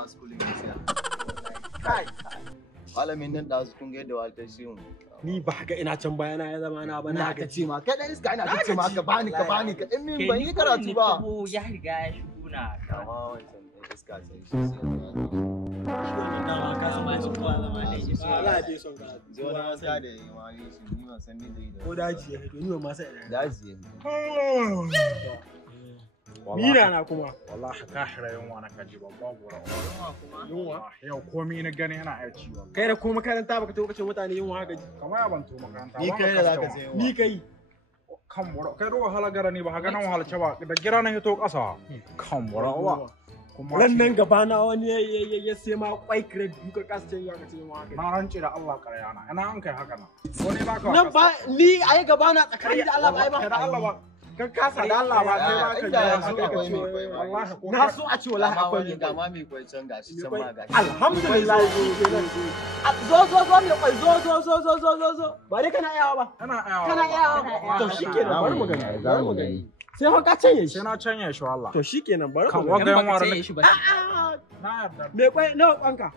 ma schooling gaskiya. Kai. Malamin nan da su kun ga da waltar shi mu. Ni ba ga ina can bayana ya zama na ba na ka ce ma kai dan iska ina ka ce ma ka bani ka in min ban yi karatu ba. Ya riga ya shigo na. Amma wancan dan iska sai shi sai. Dama ka san ba su kowa zama da shi. Allah ya son ka. Zo na wanka da imani shi ni ban san ni da. Ko daji ya fito ni ba ma sai ina. Daji ya. Mina na kuma. Wallahi ka hira yunwa na kaji babban gora. Yunwa? Yau komai na gani yana aiki wallahi. Kai da ko makaranta baka to kace mutane yunwa haka ji. Kamar ya ban to makaranta. Ni kai da zaka je. Ni kai. Kan bora. Kai do wahala gara ni ba haka nan wahala ce ba. Da gira nan hito kasa. Kan bora wa. Ran nan gaba na wani ya sai ma kwai crate duka kasa ce ya kace yunwa haka. Na rance da Allah karyana. Ina an kai haka nan. Wani zaka. Nan ba ni ai gaba na tsakani da Allah ba ai ba. Da Allah ba. Kan kasa da Allah ba kai ba ka ji wallahi na so a ce wallahi akwai ga ma mai kwai can gashi can ma gashi alhamdulillah zo ba dai kana iyawa ba kana iyawa to shikenan bari mu gani sai fa ka canye shi sai na canye shi wallahi to shikenan bari kan mu waga yan waran na yarda me kwai nawa kwanka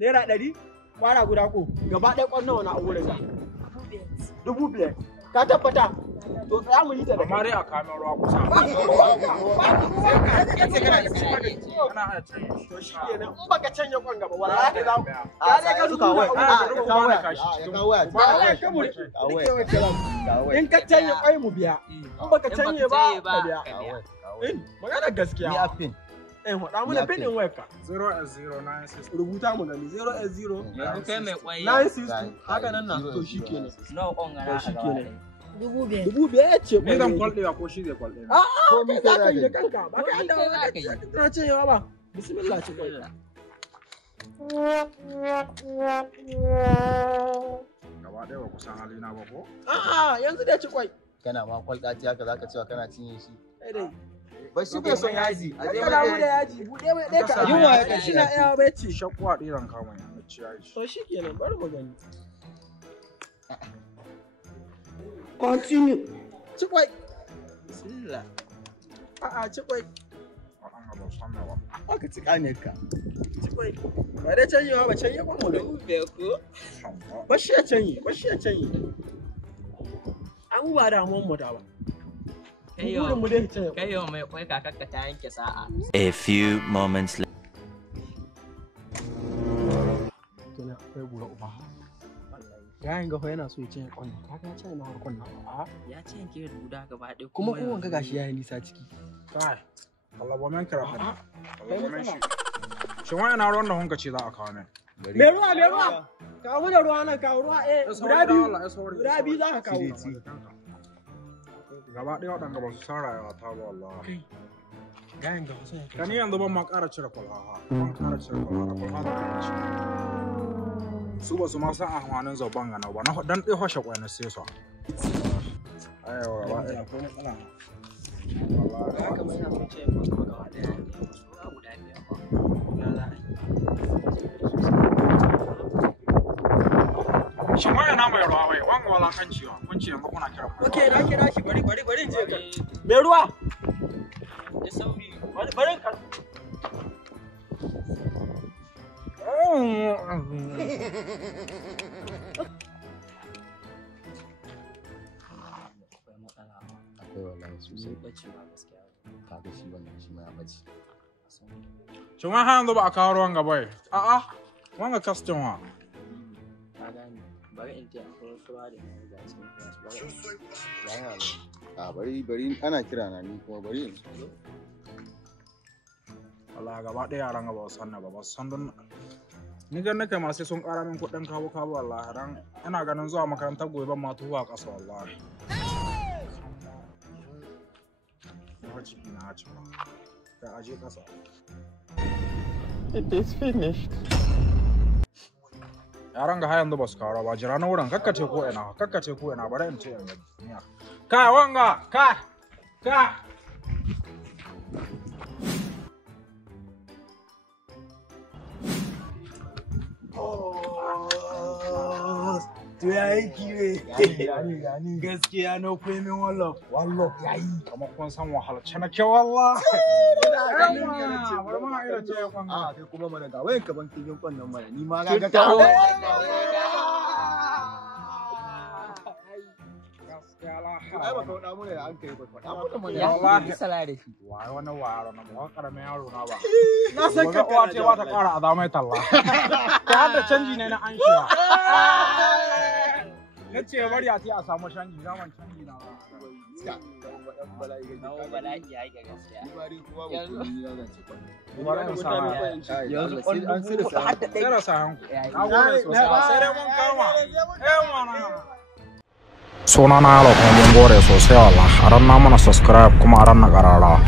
naira 100 kwara guda ko gaba ɗaya kwan nawa na a wurin ka 5,000 ka tabbata to za mu yi ta da amma dai a kamin ruwa kusa to shi kenan in baka canye kwan gaba wallahi za ku a sai ka zuka wai in ka canye kwai mu biya in baka canye ba ka biya magana gaskiya ni afin faɗa mana pin din wayar ka 0S096 rubuta mu gani 0S0 yanzu kai mai kwai 962 haka nan na to shi kenan nawa kon gara a gaba 5,000 ya ce ni zan kwalɗewa ko shi zai kwalɗe a kai za ka yi da kanka ba ka yanda na ce yawa ba bismillah ce kwai gaba ɗaya ba kusan halina ba ko a'a yanzu da ci kwai kana ma kwalɗaci haka zaka cewa kana cinye shi kai dai ba shi bai son yaji a je kana mu da yaji bude mai dai ka yunwa ya kashi na iya bai ci shakwa ɗiran kama ya ci yaji to shikenan bari mu gani continue ci kwai bismillah a'a ci kwai waɗanda ba san ba aka ci kanin ka ci kwai ba dai canyewa ba canye kwan mu da ba shi ya canye an ba damuwan mu da ba kai yau mai kwai kakakka ta yanke sa'a. A few moments later. Tuna akwai gura uba. Gayan gafa yana so ya cinye kwan. Kaga ya cinye na harkon nan. Ya cinye ke duda gaba ɗaya. Kuma uwan ga gashi yayi nisa ciki. kai Allah ba men kira Allah ba men shi shin wai ina ruwan da hunka ce za a kawo min me ruwa kawo da ruwa nan kawo ruwa guda biyu za ka kawo gaba ɗaya waɗanda ba su san rayuwa ta ba wallahi gayan ga wasu ka ni yanzu ban ma ƙara cire kwalhaha ban ƙara cire kwalhaha da kan ci su ba su ma san ahwanin zaban gana ba na dan ɗaya hoshe kwai na sai su aiwa gaba ɗaya akwai matsala haka mai na fice ba gaba ɗaya guda biyar ba ya za a yi shin wai na mai ruwa wai wanga wala kan ciwa kun ce yanzu kuna kira okay na kira shi bari in je ka me ruwa da sauri bari ka akwai wallahi sosai bacewa gaskiya kaga shi wannan shi ma ya bace shin wai har yanzu ba a kawo ruwan gaba a'a wanga custom wa ka gane bari in ta akwai fura da mai gaci bari bari ana kira na ni kuma bari in Allah gaba ɗaya yaran gaba su sanna ba su san don ni gan nake ma sai sun ƙara min kuɗin kawo wallahi dan ina ganin zuwa makarantar gobe ban ma tuwa ƙasa wallahi na ciki na ci ba ka aje ƙasa it is finished yaran ga har yanzu ba su kawo ba jira na wurin kakkace ko ina bari in ce in gani ka wanga ka To ya yi kire. Yani. Gaskiya na kwai min wallo. Wallo yayi kamar kun san wahalce na ke wallahi. Bari ma ira ce kwan. A kai kuma mana ga wayan ka ban kin kwan nan mana ni ma ga ka. Ai baka wada mu ne an kai ba fada mu da mana. Wallahi salari. Wai wani waro na ba karamin yaro na ba. Na san ka ce ba ta kara azamai talla. Ta hada canji ne na an shiwa. Na ce bari a ce a samu canji zaman canji na ba. Bala'i ya yi gaskiya. Yanzu an sirri sa. Sai sa hanku. Na gode sosai. Sai dai mun kama. Mana. Sunana Yalo kuma mun gode sosai wallahi. A ran na mana subscribe kuma a ran na ƙararrawa.